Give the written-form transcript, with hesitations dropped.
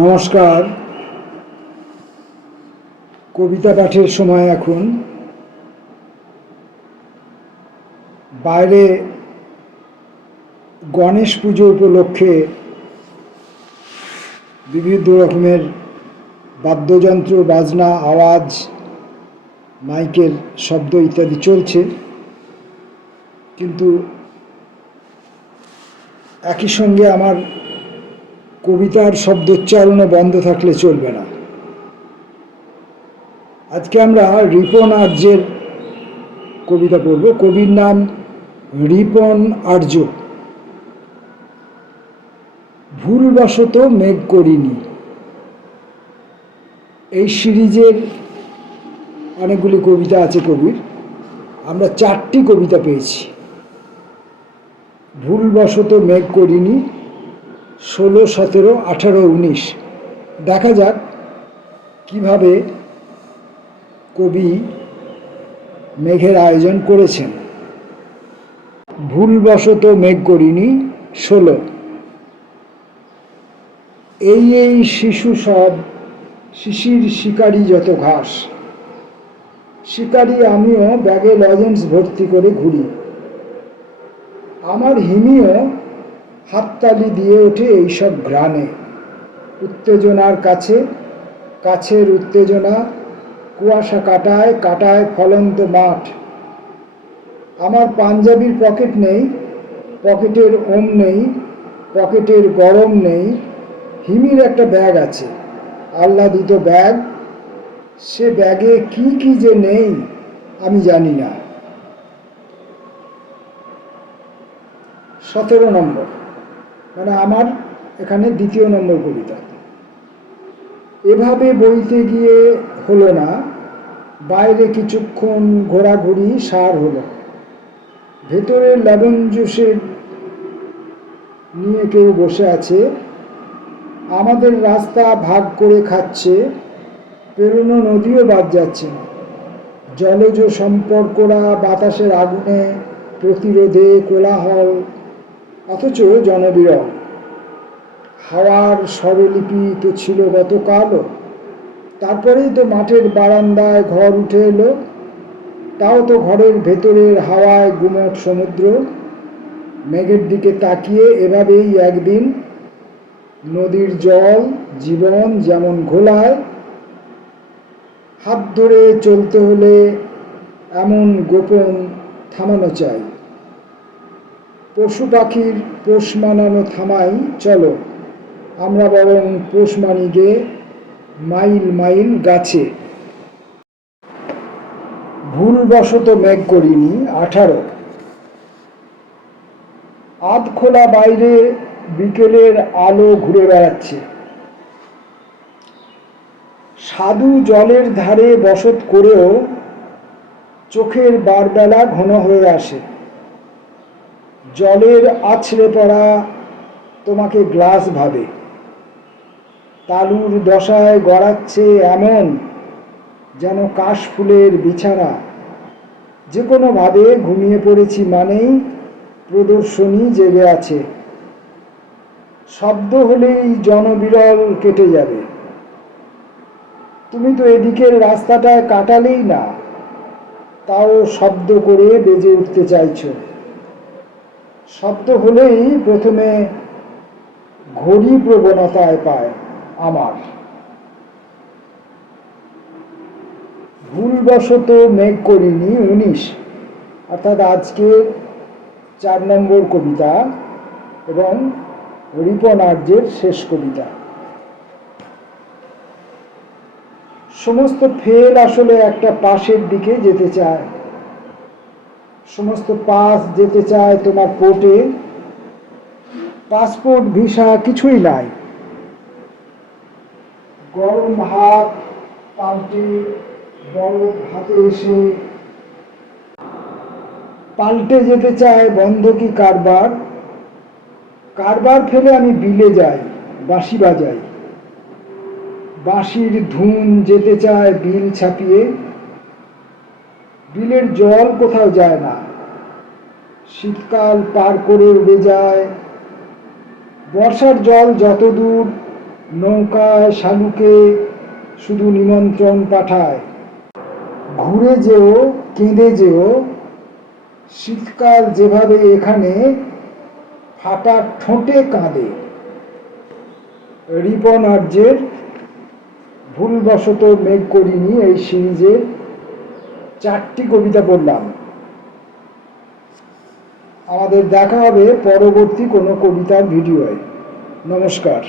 নমস্কার। কবিতা পাঠের সময় এখন। বাইরে গণেশ পুজো উপলক্ষে বিভিন্ন রকমের বাদ্যযন্ত্র, বাজনা, আওয়াজ, মাইকের শব্দ ইত্যাদি চলছে, কিন্তু একই সঙ্গে আমার কবিতার শব্দোচ্চারণও বন্ধ থাকলে চলবে না। আজকে আমরা রিপন আর্যের কবিতা পড়ব। কবির নাম রিপন আর্য। ভুলবশত মেঘ করিনি। এই সিরিজের অনেকগুলি কবিতা আছে কবির। আমরা 4টি কবিতা পেয়েছি। ভুলবশত মেঘ করিনি, 16, 17, 18, 19। দেখা যাক কিভাবে কবি মেঘের আয়োজন করেছেন। ভুলবশত মেঘ করিনি, 16। এই শিশু সব, শিশির শিকারি যত ঘাস। শিকারি আমিও, ব্যাগে লজেন্স ভর্তি করে ঘুরি। আমার হিমিও হাততালি দিয়ে ওঠে এইসব ঘ্রাণে। উত্তেজনার কাছে, কাছের উত্তেজনা, কুয়াশা কাটায় কাটায় ফলন্ত মাঠ। আমার পাঞ্জাবির পকেট নেই, পকেটের ওম নেই, পকেটের গরম নেই। হিমির একটা ব্যাগ আছে, আহ্লাদিত ব্যাগ। সে ব্যাগে কি কি যে নেই আমি জানি না। 17 নম্বর, মানে আমার এখানে 2য় নম্বর কবিতা। এভাবে বইতে গিয়ে হলো না, বাইরে কিছুক্ষণ ঘোরাঘুরি সার হলো। ভেতরে লেমন জুসের নিয়ে কেউ বসে আছে। আমাদের রাস্তা ভাগ করে খাচ্ছে, পেরোনো নদীও বাদ যাচ্ছে না। জলজ সম্পর্করা বাতাসের আগুনে, প্রতিরোধে কোলাহল, অথচ জনবিরল। হাওয়ার স্বরলিপি তো ছিল গতকালও। তারপরেই তো মাঠের বারান্দায় ঘর উঠে এলো। তাও তো ঘরের ভেতরের হাওয়ায় গুমট সমুদ্র। মেঘের দিকে তাকিয়ে এভাবেই একদিন নদীর জল জীবন যেমন ঘোলায়। হাত ধরে চলতে হলে এমন গোপন থামানো চাই। পশু পাখির পোষ মানানো থামাই চলো, আমরা বরং পোষ মানি গে মাইল মাইল গাছে। ভুলবশত মেঘ করিনি, 18। আধ খোলা বাইরে বিকেলের আলো ঘুরে বেড়াচ্ছে। সাধু জলের ধারে বসত করেও চোখের বারবেলা ঘন হয়ে আসে। জলের আছড়ে পড়া তোমাকে গ্লাস ভাবে। তালুর দশায় গড়াচ্ছে এমন যেন কাশফুলের বিছানা। যে কোনোভাবে ঘুমিয়ে পড়েছি মানেই প্রদর্শনী জেগে আছে। শব্দ হলেই জনবিরল কেটে যাবে। তুমি তো এদিকের রাস্তাটায় কাটালেই না, তাও শব্দ করে বেজে উঠতে চাইছো। শব্দ হলেই প্রথমে ঘড়ি প্রবণতায় পায় আমার। ভুলবশত মেঘ করিনি, 19। অর্থাৎ আজকে 4 নম্বর কবিতা এবং রিপন আর্যের শেষ কবিতা। সমস্ত ফেল আসলে একটা পাশের দিকে যেতে চায়। সমস্ত পাস যেতে চায় তোমার পোর্টে। পাসপোর্ট ভিসা কিছুই নাই। গরম ভাত পাল্টে বরফ হাতে এসে পাল্টে যেতে চায় বন্ধকি কারবার। কারবার ফেলে আমি বিলে যাই, বাঁশি বাজাই। বাঁশির ধুন যেতে চায় বিল ছাপিয়ে। বিলের জল কোথাও যায় না, শীতকাল পার করে উড়ে যায়। বর্ষার জল যত দূর নৌকায় শালুকে শুধু নিমন্ত্রণ পাঠায়, ঘুরে যেও কেঁদে যেও, শীতকাল যেভাবে এখানে ফাটা ঠোঁটে কাঁদে। রিপন আর্যের ভুলবশত মেঘ করিনি এই সিরিজে 4টি কবিতা পড়লাম। আমাদের দেখা হবে পরবর্তী কোনো কবিতার ভিডিওয়। নমস্কার।